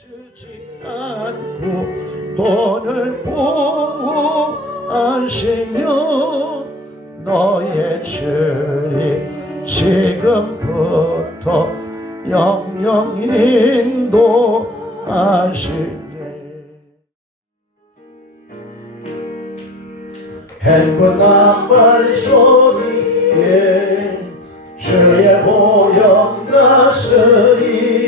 주지 않고 돈을 보호하시며 너의 주님 지금부터 영영 인도하시네. 행군 앞발 소리에 주의 보혈 나으리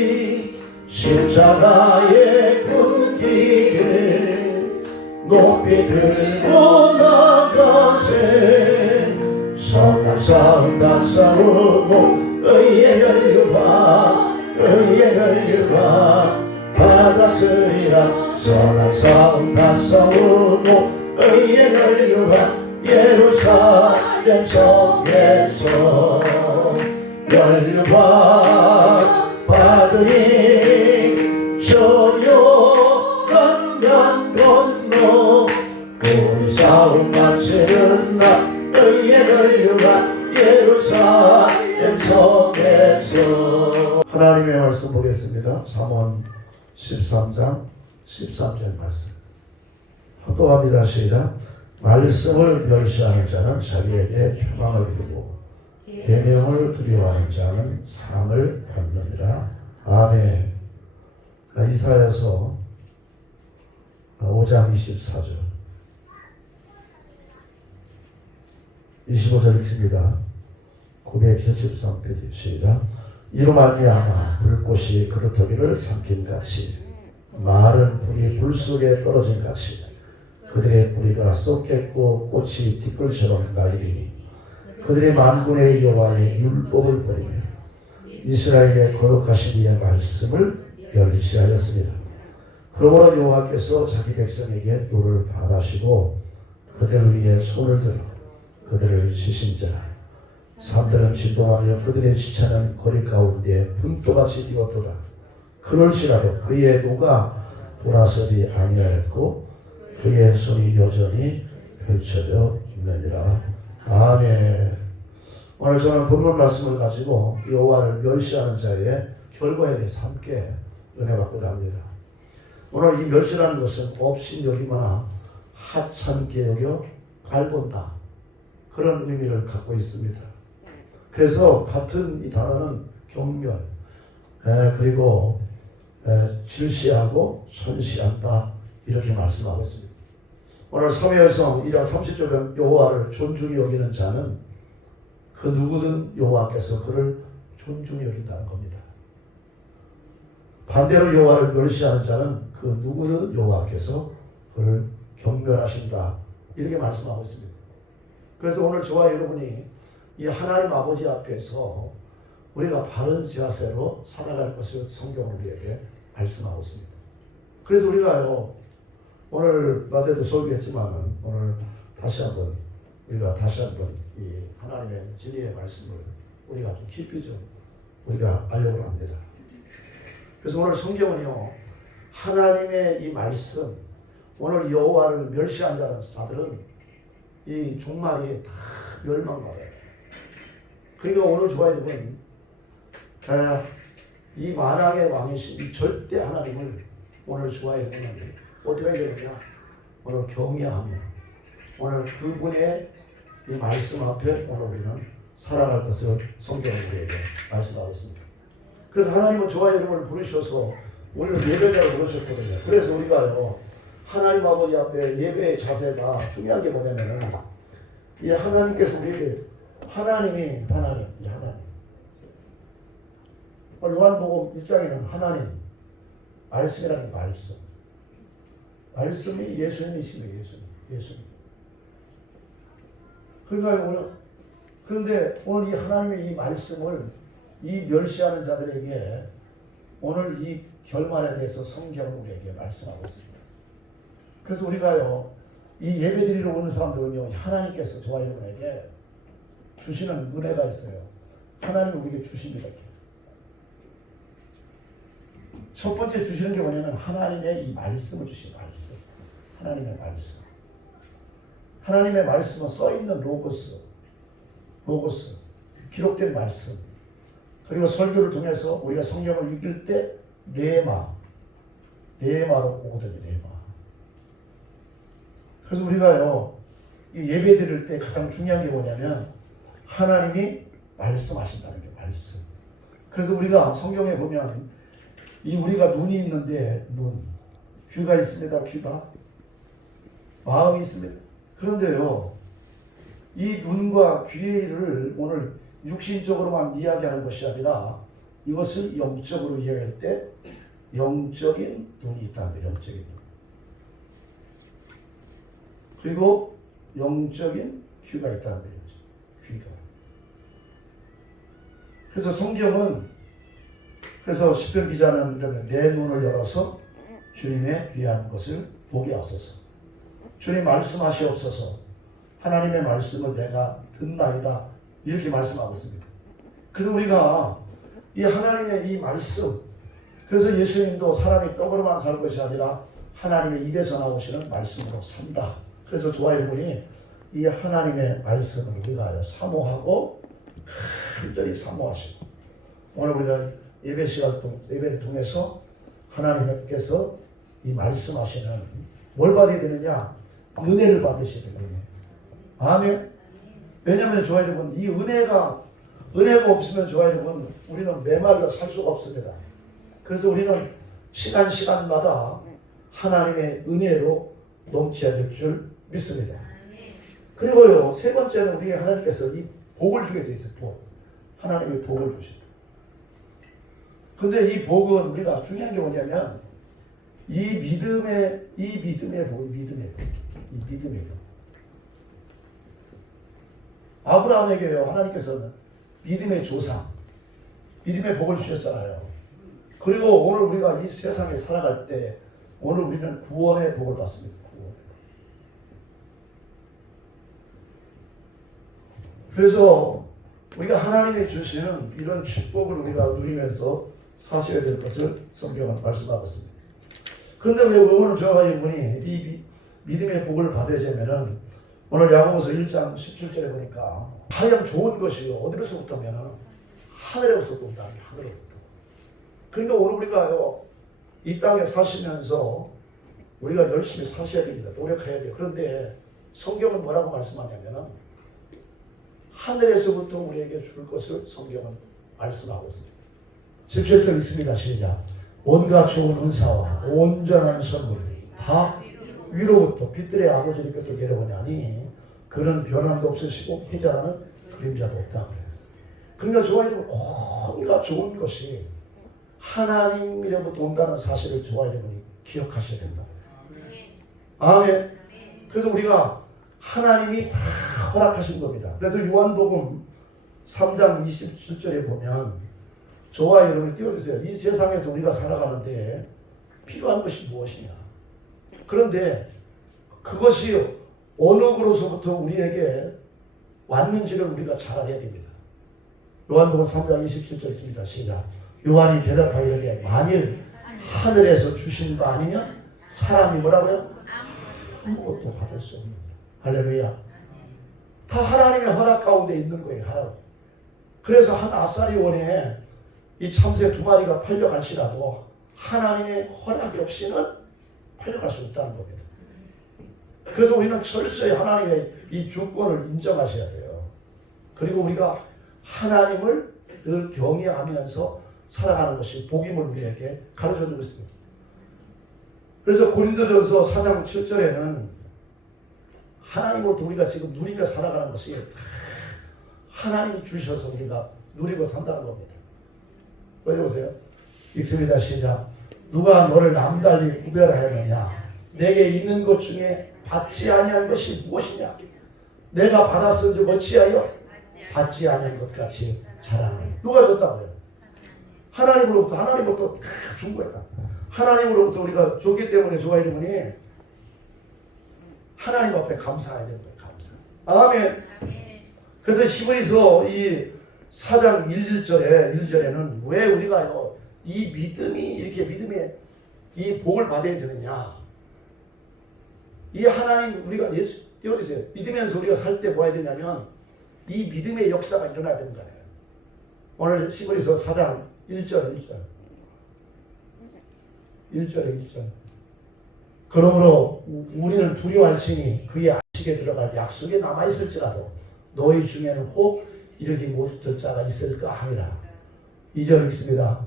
십자가의 군기를 높이 들고 나가세. 선한 싸움 다 싸우고 의의 혈류가 받았으리라. 선한 싸움 다 싸우고 의의 혈류가 예루살렘 성에서 혈류가 받으니 조용한 강 건너 우리 싸움 마치는 날 의의 혈류가 예루살렘 성에서. 하나님의 말씀 보겠습니다. 잠언 13장 13절 말씀 또 합니다. 시작. 말씀을 멸시하는 자는 자기에게 표방을 이루고 계명을 두려워하는 자는 상을 받느니라. 아멘. 이사야서 5장 24절 25절 읽습니다. 973페이지 시작. 이로 말미암아 불꽃이 그루터기를 삼킨같이 마른 불이 불 속에 떨어진 같이 그들의 뿌리가 썩겠고 꽃이 티끌처럼 날리리니 그들의 만군의 여호와의 율법을 버리며 이스라엘의 거룩하신 이의 말씀을 멸시하였습니다. 그러므로 여호와께서 자기 백성에게 노를 발하시고 그들 위에 손을 들어 그들을 치신지라. 산들은 진동하며 그들의 지체는 거리 가운데 분토같이 뛰었도다. 그럴지라도 그의 노가 돌아서지 아니하였고 그의 손이 여전히 펼쳐져 있느니라. 아멘. 오늘 저는 본문 말씀을 가지고 여호와를 멸시하는 자의 결과에 대해서 함께 은혜 받고자 합니다. 오늘 이 멸시라는 것은 없인 여기거나 하찮게 여겨 갈본다, 그런 의미를 갖고 있습니다. 그래서 같은 이 단어는 경멸, 그리고 질시하고 선시한다, 이렇게 말씀하고 있습니다. 오늘 사무엘상 2장 30절은 여호와를 존중히 여기는 자는 그 누구든 여호와께서 그를 존중히 여긴다는 겁니다. 반대로 여호와를 멸시하는 자는 그 누구든 여호와께서 그를 경멸하신다, 이렇게 말씀하고 있습니다. 그래서 오늘 저와 여러분이 이 하나님 아버지 앞에서 우리가 바른 자세로 살아갈 것을 성경은 우리에게 말씀하고 있습니다. 그래서 우리가요, 오늘 낮에도 설교했지만 오늘 우리가 다시 한번 이 하나님의 진리의 말씀을 우리가 좀 깊이 좀 우리가 알려고 합니다. 그래서 오늘 성경은요, 하나님의 이 말씀, 오늘 여호와를 멸시한 자들은 이 종말이 다 멸망받아요. 그러니까 오늘 저와 여러분, 이 만왕의 왕이신 이 절대 하나님을 오늘 저와 여러분은 어떻게 해야 되느냐? 오늘 경외하며 오늘 그분의 이 말씀 앞에 오늘 우리는 살아갈 것을 성경은 우리에게 말씀하고 있습니다. 그래서 하나님은 저와 여러분을 부르셔서 우리를 예배자로 부르셨거든요. 그래서 우리가요, 하나님 아버지 앞에 예배의 자세가 중요한 게 뭐냐면은 이 하나님께서 우리에게 하나님. 오늘 요한복음 1장에는 하나님, 말씀이라는 말씀. 말씀이 예수님이십니다. 예수님. 그런데 오늘 이 하나님의 이 말씀을 이 멸시하는 자들에게 오늘 이 결말에 대해서 성경은 우리에게 말씀하고 있습니다. 그래서 우리가요, 이 예배드리러 오는 사람들은요, 하나님께서 저와 여러분에게 주시는 은혜가 있어요. 하나님이 우리에게 주십니다. 첫 번째 주시는 게 뭐냐면 하나님의 이 말씀을 주시는 말씀. 하나님의 말씀. 하나님의 말씀은 써있는 로고스, 기록된 말씀. 그리고 설교를 통해서 우리가 성경을 읽을 때 레마, 레마로 오거든요. 레마. 그래서 우리가요 이 예배 드릴 때 가장 중요한 게 뭐냐면 하나님이 말씀하신다는 게 말씀. 그래서 우리가 성경에 보면 이 우리가 눈이 있는데 눈, 귀가 있습니다. 귀가 마음이 있습니다. 그런데요 이 눈과 귀를 오늘 육신적으로만 이야기하는 것이 아니라 이것을 영적으로 이야기할 때 영적인 눈이 있다는 거예요. 영적인 눈. 그리고 영적인 귀가 있다는 거예요. 귀가. 그래서 성경은 그래서 시편 기자는 그러면 내 눈을 열어서 주님의 귀한 것을 보게 하소서. 주님 말씀하시옵소서. 하나님의 말씀을 내가 듣나이다. 이렇게 말씀하고 있습니다. 그래서 우리가 이 하나님의 이 말씀, 그래서 예수님도 사람이 떡으로만 살 것이 아니라 하나님의 입에서 나오시는 말씀으로 산다. 그래서 좋아요 분이 이 하나님의 말씀을 우리가 사모하고 간절히 사모하시고 오늘 우리가 예배 시간 예배를 통해서 하나님께서 이 말씀하시는 뭘 받아야 되느냐? 은혜를 받으셔야 되느냐? 아멘. 왜냐하면 좋아요 여러분 이 은혜가 없으면 좋아요 여러분 우리는 메말라 살 수가 없습니다. 그래서 우리는 시간마다 하나님의 은혜로 넘쳐야 될 줄 믿습니다. 그리고요 세 번째는 우리 하나님께서 이 복을 주게 돼 있어요. 복. 하나님의 복을 주십니다. 근데 이 복은 우리가 중요한 게 뭐냐면 이 믿음의 복, 믿음의 복. 아브라함에게요 하나님께서는 믿음의 조상, 믿음의 복을 주셨잖아요. 그리고 오늘 우리가 이 세상에 살아갈 때 오늘 우리는 구원의 복을 받습니다. 그래서 우리가 하나님이 주시는 이런 축복을 우리가 누리면서 사셔야 될 것을 성경은 말씀하고 있습니다. 그런데 왜 오늘 저와 이분이 이 믿음의 복을 받아야 되면은 오늘 야고보서 1장 17절에 보니까 가장 좋은 것이요 어디로서부터 하면은 하늘에서부터 온다. 하늘에서부터. 그러니까 오늘 우리가요 이 땅에 사시면서 우리가 열심히 사셔야 됩니다. 노력해야 돼요. 그런데 성경은 뭐라고 말씀하냐면은 하늘에서부터 우리에게 줄 것을 성경은 말씀하고 있습니다. 17절 있습니다. 시작. 온갖 좋은 은사와 온전한 선물이 다 위로부터 빛들의 아버지께부터 내려오냐니 그는 변함도 없으시고 회자라는 그림자도 없다. 그러니까 좋아하는 온갖 좋은 것이 하나님이로부터 온다는 사실을 좋아하는 기억하셔야 된다. 아멘. 그래서 우리가 하나님이 다 허락하신 겁니다. 그래서 요한복음 3장 27절에 보면 저와 여러분이 띄워주세요. 이 세상에서 우리가 살아가는데 필요한 것이 무엇이냐. 그런데 그것이 어느 곳으로부터 우리에게 왔는지를 우리가 잘 알아야 됩니다. 요한복음 3장 27절 있습니다. 시작. 요한이 대답하여 이르되 만일 하늘에서 주신 바 아니면 사람이 뭐라고요? 아무것도 받을 수 없는. 할렐루야. 다 하나님의 허락 가운데 있는 거예요. 하나님. 그래서 한 아사리원에 이 참새 2마리가 팔려갈지라도 하나님의 허락이 없이는 팔려갈 수 없다는 겁니다. 그래서 우리는 철저히 하나님의 이 주권을 인정하셔야 돼요. 그리고 우리가 하나님을 늘 경외하면서 살아가는 것이 복임을 우리에게 가르쳐주고 있습니다. 그래서 고린도전서 4장 7절에는 하나님으로부터 우리가 지금 누리며 살아가는 것이 하나님이 주셔서 우리가 누리고 산다는 겁니다. 보여보세요. 읽습니다. 시작. 누가 너를 남달리 구별하였느냐? 내게 있는 것 중에 받지 아니한 것이 무엇이냐? 내가 받았은지 어찌하여 받지 아니한 것 같이 자랑하느냐? 누가 줬다고요? 하나님으로부터 다 준 거야. 하나님으로부터 우리가 줬기 때문에 좋아해 보니 하나님 앞에 감사해야 되는 거예요. 감사. 아멘. 그래서 히브리서 이 4장 1절에는 왜 우리가요 이 믿음이 이렇게 믿음의 이 복을 받아야 되느냐? 이 하나님 우리가 예수 띄워주세요. 믿으면서 우리가 살 때 뭐 해야 되냐면 이 믿음의 역사가 일어나야 되는 거예요. 오늘 히브리서 4장 1절 1절에 1절. 그러므로 우리는 두려워할지니 그의 안식에 들어갈 약속에 남아있을지라도 너희 중에는 혹 이르지 못할 자가 있을까 하니라. 2절 읽습니다.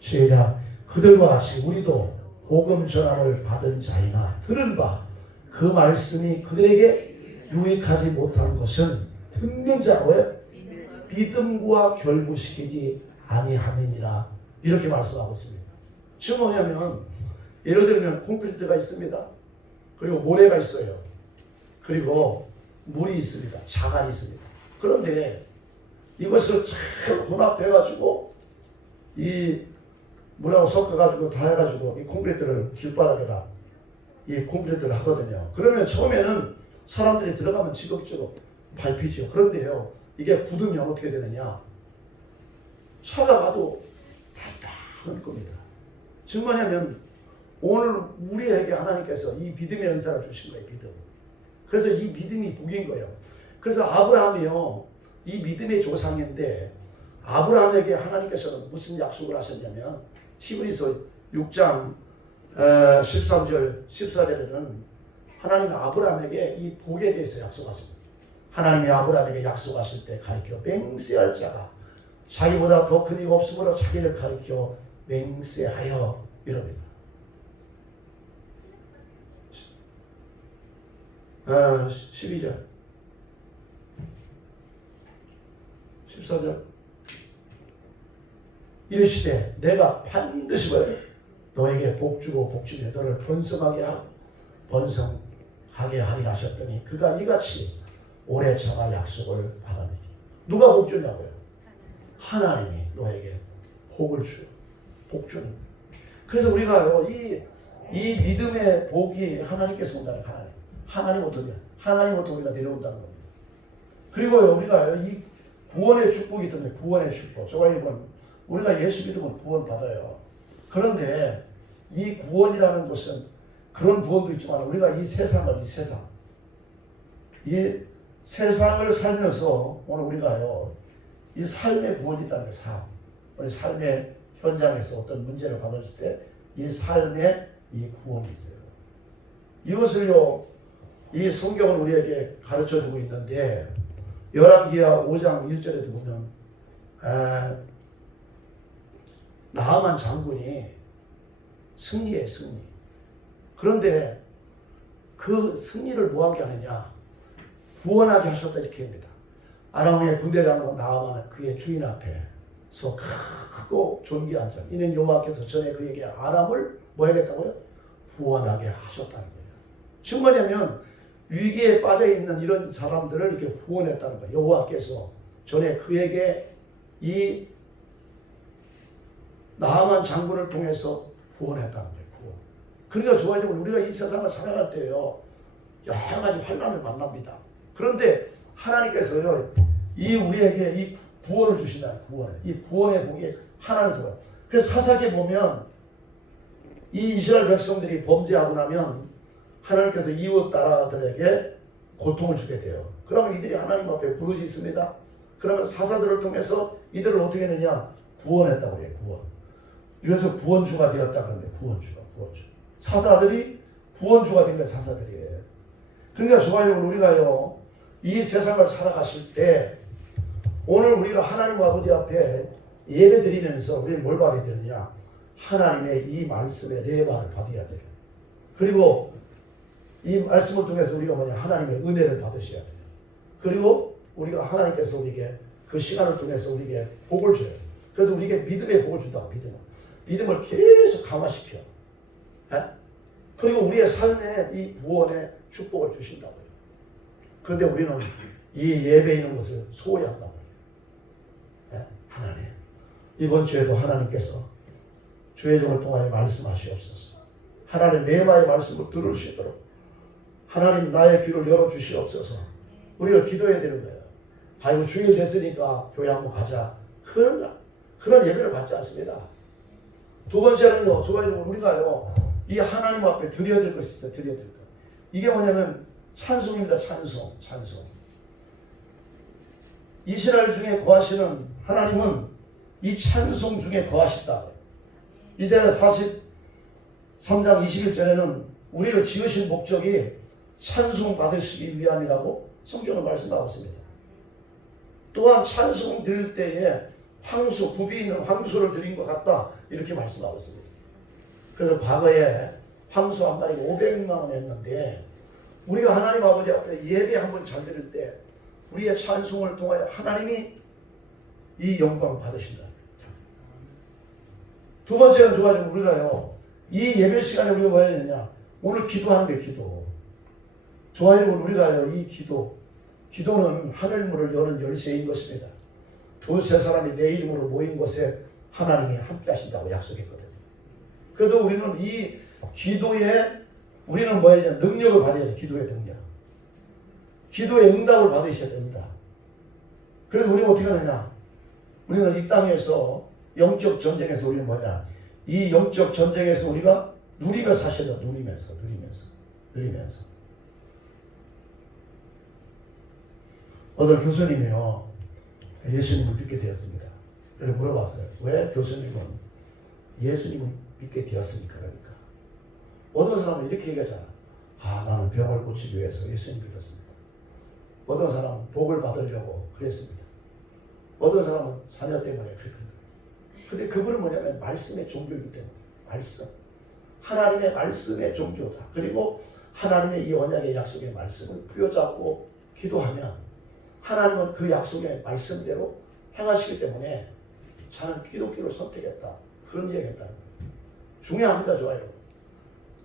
시작. 그들과 같이 우리도 복음 전함을 받은 자이나 들은 바 그 말씀이 그들에게 유익하지 못한 것은 듣는 자의 믿음과 결부시키지 아니함이니라. 이렇게 말씀하고 있습니다. 지금 뭐냐면 예를 들면 콘크리트가 있습니다. 그리고 모래가 있어요. 그리고 물이 있습니다. 자갈이 있습니다. 그런데 이것을 잘 혼합해가지고 이 물하고 섞어가지고 다 해가지고 이 콘크리트를 길바닥에다 이 콘크리트를 하거든요. 그러면 처음에는 사람들이 들어가면 지겁지겁 밟히죠. 그런데요, 이게 굳으면 어떻게 되느냐? 차가 가도 달달할 겁니다. 즉 뭐냐면 오늘 우리에게 하나님께서 이 믿음의 은사를 주신 거예요. 믿음. 그래서 이 믿음이 복인 거예요. 그래서 아브라함이요, 이 믿음의 조상인데 아브라함에게 하나님께서는 무슨 약속을 하셨냐면 히브리서 6장 13절 14절에는 하나님이 아브라함에게 이 복에 대해서 약속하십니다. 하나님이 아브라함에게 약속하실 때 가르쳐 맹세할 자가 자기보다 더 큰 이가 없으므로 자기를 가르쳐 맹세하여 이럽니다. 12절 14절 이르시되 내가 반드시 너에게 복주고 복주며 너를 번성하게 하리라 하셨더니 그가 이같이 오래 참아 약속을 받았느니. 누가 복주냐고요? 하나님이 너에게 복을 복주는. 그래서 우리가요, 이 믿음의 복이 하나님께서 온다는 거예요. 하나님부터 우리가 내려온다는 겁니다. 그리고요, 우리가요, 이 구원의 축복이 있던데, 구원의 축복. 저와 이번 우리가 예수 믿으면 구원 받아요. 그런데 이 구원이라는 것은 그런 구원도 있지만 우리가 이 세상을 살면서 오늘 우리가요, 이 삶의 구원이 있다는 거예요. 우리 삶의 현장에서 어떤 문제를 받았을 때 이 삶에 이 구원이 있어요. 이것을요, 이 성경은 우리에게 가르쳐주고 있는데 열왕기하 5장 1절에도 보면 나하만 장군이 승리해. 그런데 그 승리를 뭐하게 하느냐? 구원하게 하셨다 이렇게 합니다. 아람왕의 군대 장군 나하만은 그의 주인 앞에서 크고 존귀한 자 이는 여호와께서 전에 그에게 아람을 뭐 하겠다고요? 구원하게 하셨다는 거예요. 즉 뭐냐면 위기에 빠져있는 이런 사람들을 이렇게 구원했다는 거예요. 여호와께서 전에 그에게 이 나하만 장군을 통해서 구원했다는 거예요. 그러니까 좋아지면 우리가 이 세상을 살아갈 때요, 여러 가지 환난을 만납니다. 그런데 하나님께서요, 우리에게 이 구원을 주신다는 이 구원의 복이 하나를 들어요. 그래서 사사기에 보면 이 이스라엘 백성들이 범죄하고 나면 하나님께서 이웃 나라들에게 고통을 주게 돼요. 그러면 이들이 하나님 앞에 부르짖습니다. 그러면 사사들을 통해서 이들을 어떻게 했느냐? 구원했다고 해요. 구원. 그래서 구원주가 되었다 그러는데 구원주. 사사들이 구원주가 된 거예요. 사사들이에요. 그러니까 좋아요. 우리가요, 이 세상을 살아가실 때 오늘 우리가 하나님 아버지 앞에 예배 드리면서 우리는 뭘 받아야 되느냐? 하나님의 이 말씀의 레마를 받아야 돼요. 그리고 이 말씀을 통해서 우리가 하나님의 은혜를 받으셔야 돼요. 그리고 우리가 하나님께서 우리에게 그 시간을 통해서 우리에게 복을 줘요. 그래서 우리에게 믿음의 복을 준다고. 믿음을 계속 강화시켜. 그리고 우리의 삶에 이 구원의 축복을 주신다고요. 그런데 우리는 이 예배에 있는 것을 소홀히 한다고요. 하나님, 이번 주에도 하나님께서 주의 종을 통하여 말씀하시옵소서. 하나님 매마의 말씀을 들을 수 있도록 하나님 나의 귀를 열어주시옵소서. 우리가 기도해야 되는 거예요. 아이고 주일 됐으니까 교회 한번 가자. 그런 예배를 받지 않습니다. 두 번째는요, 우리가요, 이 하나님 앞에 드려야 될 것이 있다. 드려야 될 것. 이게 뭐냐면 찬송입니다. 찬송. 이스라엘 중에 거하시는 하나님은 이 찬송 중에 거하신다. 이사야 43장 21절에는 우리를 지으신 목적이 찬송 받으시기 위함이라고 성경은 말씀하고 있습니다. 또한 찬송 드릴 때에 황소, 굽이 있는 황소를 드린 것 같다 이렇게 말씀하고 있습니다. 그래서 과거에 황소 한 마리가 500만 원 했는데 우리가 하나님 아버지 앞에 예배 한번 잘 드릴 때 우리의 찬송을 통하여 하나님이 이 영광을 받으신다. 두 번째는 좋아요. 우리가요 이 예배 시간에 우리가 뭐 해야 되냐? 오늘 기도하는 게 기도. 좋아요. 우리가요 이 기도는 하늘문을 여는 열쇠인 것입니다. 두세 사람이 내 이름으로 모인 곳에 하나님이 함께 하신다고 약속했거든요. 그래도 우리는 이 기도에 우리는 뭐 해야 되냐? 능력을 받아야 돼. 기도의 능력. 기도의 응답을 받으셔야 됩니다. 그래서 우리는 어떻게 하느냐? 우리는 이 땅에서 영적 전쟁에서 우리는 뭐냐? 이 영적 전쟁에서 우리가 누리며 사셔야 돼. 누리면서. 어떤 교수님이요 예수님을 믿게 되었습니다. 그래서 물어봤어요. 왜 교수님은 예수님을 믿게 되었습니까? 그러니까 어떤 사람은 이렇게 얘기하잖아. 나는 병을 고치기 위해서 예수님 믿었습니다. 어떤 사람은 복을 받으려고 그랬습니다. 어떤 사람은 자녀 때문에 그랬습니다. 근데 그분은 뭐냐면 말씀의 종교이기 때문에 말씀. 하나님의 말씀의 종교다. 그리고 하나님의 이 언약의 약속의 말씀을 부여잡고 기도하면 하나님은 그 약속의 말씀대로 행하시기 때문에 저는 기독교를 선택했다. 그런 얘기 했다는 거예요. 중요합니다. 좋아요.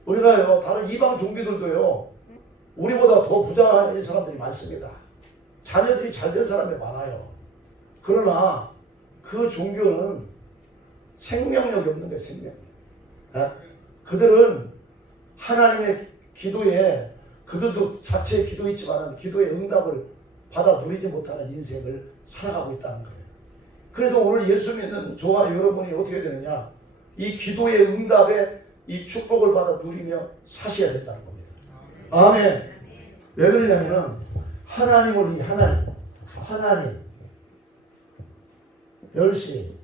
우리가요 다른 이방 종교들도요 우리보다 더 부자인 사람들이 많습니다. 자녀들이 잘된 사람이 많아요. 그러나 그 종교는 생명력이 없는 거예요. 생명력. 그들은 하나님의 기도에 그들도 자체의 기도 있지만 기도의 응답을 받아 누리지 못하는 인생을 살아가고 있다는 거예요. 그래서 오늘 예수 믿는 저와 여러분이 어떻게 되느냐? 이 기도의 응답에 이 축복을 받아 누리며 사셔야 된다는 겁니다. 아멘. 왜 그러냐면은 하나님을 이 하나님 멸시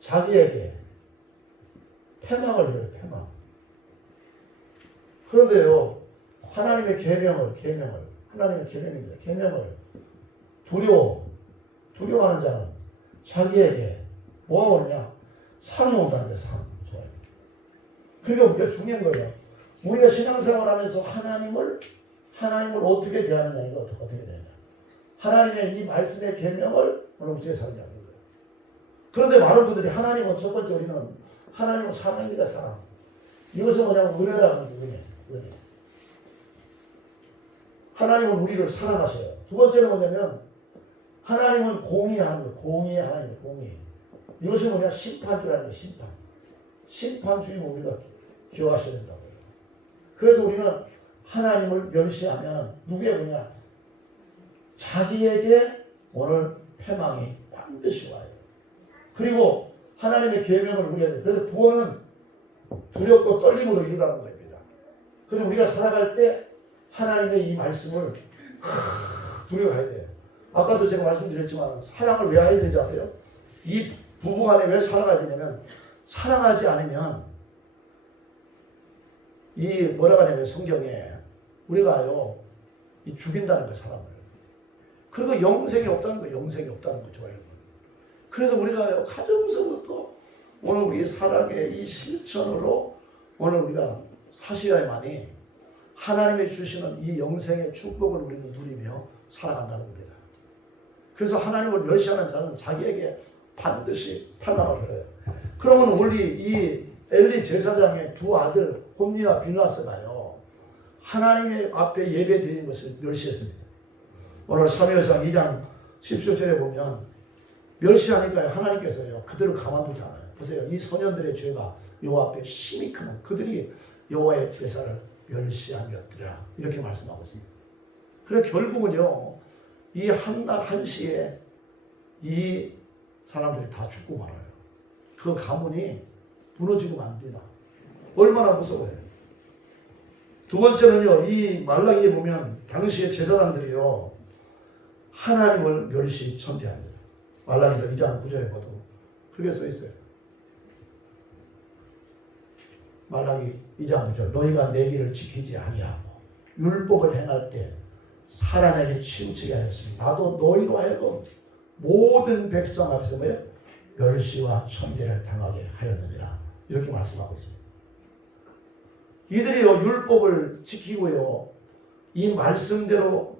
자기에게 패망을 해요. 패망. 그런데요 하나님의 계명을 하나님의 계명입니다. 계명을 두려워하는 자는 자기에게 뭐하고 그러냐? 상이 온다는 거예요. 상. 좋아요. 그러니까 우리가 중요한 거예요. 우리가 신앙생활 하면서 하나님을 어떻게 대하느냐, 이거 어떻게 되느냐. 하나님의 이 말씀의 계명을 오늘 어떻게 사느냐는 거예요. 그런데 많은 분들이 하나님은 첫 번째 우리는 하나님은 사랑입니다. 사랑. 이것은 뭐냐면 은혜라는 거예요. 은혜. 하나님은 우리를 사랑하셔요. 두 번째는 뭐냐면 하나님은 공의하는 거예요. 공의의 하나님, 공의. 이것은 뭐냐? 심판주라는 거예요. 심판주의 우리가 기억하셔야 된다고요. 그래서 우리는 하나님을 멸시하면 누구의 뭐냐? 자기에게 오늘 패망이 반드시 와요. 그리고 하나님의 계명을 우리가 해야 돼요. 그래서 구원은 두렵고 떨림으로 이루라는 겁니다. 그래서 우리가 살아갈 때 하나님의 이 말씀을 두려워해야 돼요. 아까도 제가 말씀드렸지만 사랑을 왜 해야 되는지 아세요? 이 부부간에 왜 사랑해야 되냐면 사랑하지 않으면 이 뭐라고 하냐면 성경에 우리가요 이 죽인다는 거예요. 사람을. 그리고 영생이 없다는 거예요. 영생이 없다는 거죠. 여러분. 그래서 우리가요 가정서부터 오늘 우리 사랑의 이 실천으로 오늘 우리가 사셔야만이 하나님이 주시는 이 영생의 축복을 우리는 누리며 살아간다는 겁니다. 그래서 하나님을 멸시하는 자는 자기에게 반드시 패망을 받아요. 그러면 우리 이 엘리 제사장의 두 아들 홈리와 비누아스가요 하나님의 앞에 예배 드리는 것을 멸시했습니다. 오늘 사무엘상 2장 17절에 보면 멸시하니까요 하나님께서요 그들을 가만두지 않아요. 보세요. 이 소년들의 죄가 여호와 앞에 심히 크면 그들이 여호와의 제사를 멸시하였더라 이렇게 말씀하고 있습니다. 그래 결국은요 이 한날 한시에 이 사람들이 다 죽고 말아요. 그 가문이 무너지고 맙니다. 얼마나 무서워요. 두 번째는요 이 말라기에 보면 당시의 제사장들이요 하나님을 멸시 천대합니다. 말라기서 2장 9절에 봐도 그렇게 써 있어요. 말라기 2장 9절 너희가 내 길을 지키지 아니하고 율법을 행할 때 사람에게 치우치게 하였습니다. 나도 너희로 하여금 모든 백성 앞에서 뭐예요? 멸시와 천대를 당하게 하였느니라. 이렇게 말씀하고 있습니다. 이들이요 율법을 지키고요 이 말씀대로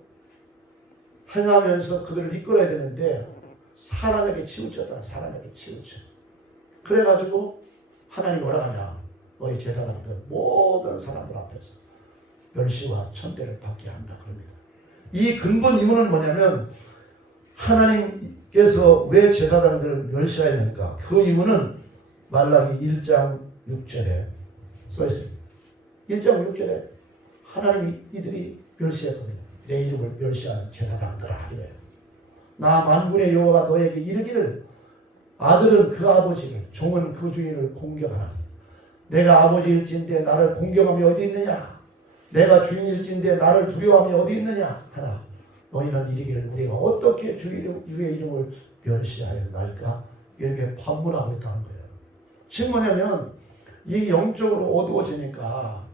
행하면서 그들을 이끌어야 되는데 사람에게 치우쳤다. 사람에게 치우쳐. 그래가지고 하나님 뭐라 하냐? 너희 제사장들 모든 사람들 앞에서 멸시와 천대를 받게 한다 그럽니다. 이 근본 이유는 뭐냐면 하나님께서 왜 제사장들을 멸시하였는가? 그 이유는 말라기 1장 6절에 써 있습니다. 1장 6절에 하나님이 이들이 멸시했거든요. 내 이름을 멸시하는 제사장들아 이래요. 나 만군의 여호와가 너에게 이르기를 아들은 그 아버지를 종은 그 주인을 공경하나니 내가 아버지일진데 나를 공경함이 어디 있느냐? 내가 주인일진데 나를 두려워함이 어디 있느냐? 하나 너희는 이르기를 우리가 어떻게 주의 이름을 멸시하였나이까? 이렇게 반문하고 있다는 거예요. 지금 뭐냐면 이 영적으로 어두워지니까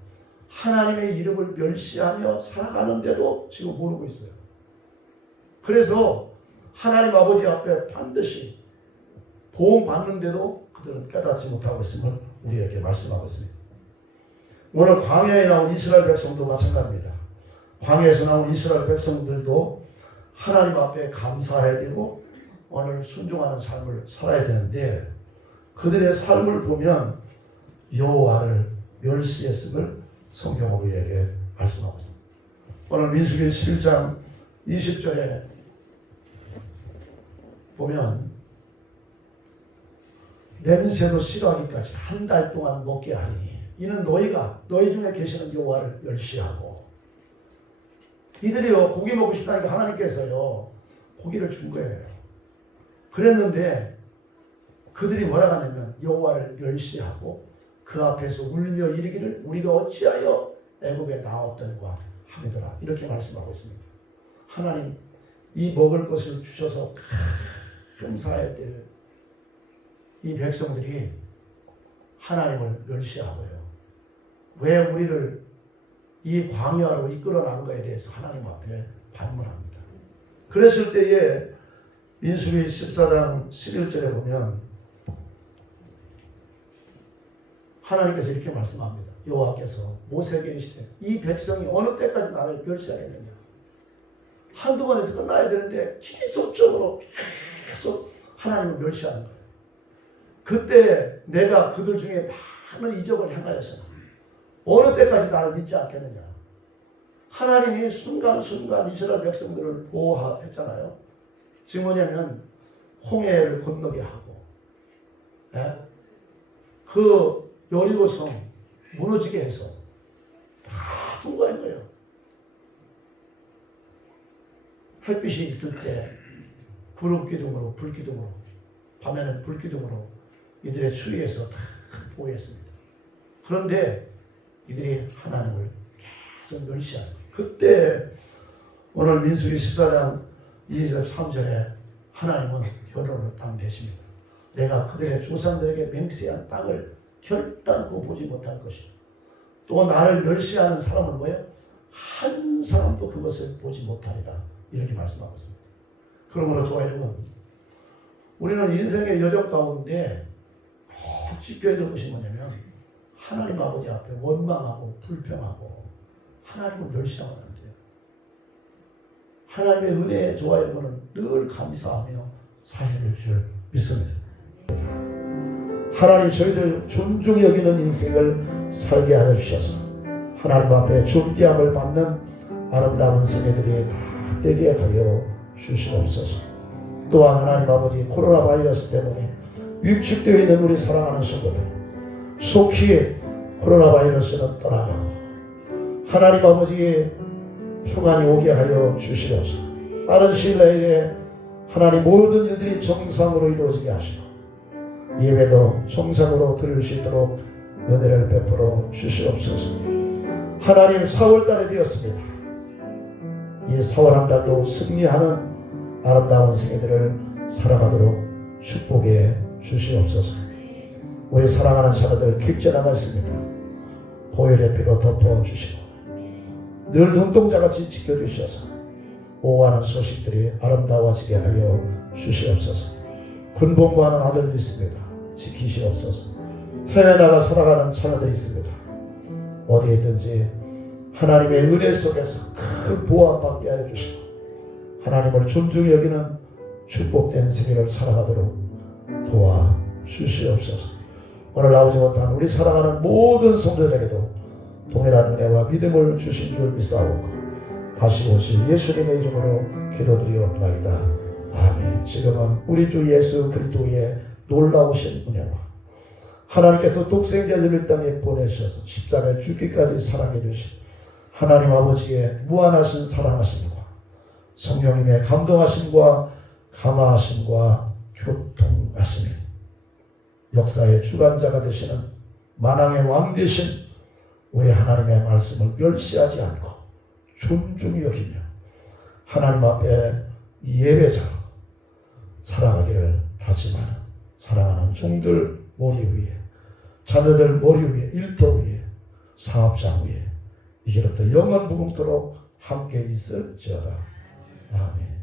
하나님의 이름을 멸시하며 살아가는데도 지금 모르고 있어요. 그래서 하나님 아버지 앞에 반드시 보응받는데도 그들은 깨닫지 못하고 있음을 우리에게 말씀하고 있습니다. 오늘 광야에 나온 이스라엘 백성도 마찬가지입니다. 광야에서 나온 이스라엘 백성들도 하나님 앞에 감사해야 되고 오늘 순종하는 삶을 살아야 되는데 그들의 삶을 보면 여호와를 멸시했음을 성경은 우리에게 말씀하고 있습니다. 오늘 민수기 11장 20절에 보면 냄새도 싫어하기까지 한 달 동안 먹게 하리니 이는 너희 중에 계시는 여호와를 멸시하고 이들이요 고기 먹고 싶다니까 하나님께서요 고기를 준 거예요. 그랬는데 그들이 뭐라고 하냐면 여호와를 멸시하고 그 앞에서 울며 이르기를 우리가 어찌하여 애굽에 나왔던가 하더라 이렇게 말씀하고 있습니다. 하나님 이 먹을 것을 주셔서 감사할 때를 이 백성들이 하나님을 멸시하고요. 왜 우리를 이 광야로 이끌어난 것에 대해서 하나님 앞에 반문합니다. 그랬을 때에 민수기 14장 11절에 보면 하나님께서 이렇게 말씀합니다. 여호와께서 모세에게 이르시되 이 백성이 어느 때까지 나를 멸시하겠느냐. 한두 번에서 끝나야 되는데 지속적으로 계속 하나님을 멸시하는 거예요. 그때 내가 그들 중에 많은 이적을 행하여서 어느 때까지 나를 믿지 않겠느냐. 하나님이 순간순간 이스라엘 백성들을 보호했잖아요. 지금 뭐냐면 홍해를 건너게 하고 그 여리고성 무너지게 해서 다 통과한 거예요. 햇빛이 있을 때 구름기둥으로 불기둥으로 밤에는 불기둥으로 이들의 추위에서 다 보호했습니다. 그런데 이들이 하나님을 계속 멸시하는 그때 오늘 민수기 14장 23절에 하나님은 결론을 딱 내십니다. 내가 그들의 조상들에게 맹세한 땅을 결단코 보지 못할 것이요. 또 나를 멸시하는 사람은 뭐예요? 한 사람도 그것을 보지 못하리라. 이렇게 말씀하고 있습니다. 그러므로 저와 여러분, 우리는 인생의 여정 가운데 꼭 지켜야 될 것이 뭐냐면 하나님 아버지 앞에 원망하고 불평하고 하나님을 멸시하면 안 돼요. 하나님의 은혜에 저와 여러분은 늘 감사하며 살아야 될 줄 믿습니다. 하나님 저희들 존중히 여기는 인생을 살게 하여 주셔서 하나님 앞에 존귀함을 받는 아름다운 생애들이 다 되게 하여 주시옵소서. 또한 하나님 아버지 코로나 바이러스 때문에 위축되어 있는 우리 사랑하는 성도들 속히 코로나 바이러스는 떠나가고 하나님 아버지의 평안이 오게 하여 주시옵소서. 빠른 시일 내에 하나님 모든 일들이 정상으로 이루어지게 하시고 예배도 정상으로 드릴 수 있도록 은혜를 베풀어 주시옵소서. 하나님 4월달이 되었습니다. 이 4월 한 달도 승리하는 아름다운 생애들을 살아가도록 축복해 주시옵소서. 우리 사랑하는 자녀들 객전하고 있습니다. 보혈의 피로 덮어주시고 늘 눈동자같이 지켜주셔서 오하는 소식들이 아름다워지게 하여 주시옵소서. 군복무하는 아들도 있습니다. 지키시옵소서. 해외 나가 살아가는 자녀들이 있습니다. 어디에 있든지 하나님의 은혜 속에서 큰 보호받게 하여 주시고 하나님을 존중히 여기는 축복된 생애를 살아가도록 도와 주시옵소서. 오늘 나오지 못한 우리 사랑하는 모든 성도들에게도 동일한 은혜와 믿음을 주신 줄 믿사오고 다시 오실 예수님의 이름으로 기도드리옵나이다. 아멘. 지금은 우리 주 예수 그리스도의 놀라우신 은혜와 하나님께서 독생자를 이 땅에 보내셔서 십자가에 죽기까지 사랑해 주신 하나님 아버지의 무한하신 사랑하심과 성령님의 감동하심과 감화하심과 교통하심이 역사의 주관자가 되시는 만왕의 왕 되신 우리 하나님의 말씀을 멸시하지 않고 존중히 여기며 하나님 앞에 예배자로 살아가기를 다짐하는 사랑하는 종들 머리 위에 자녀들 머리 위에 일터 위에 사업장 위에 이제부터 영원 무궁토록 함께 있을지어다. 아멘.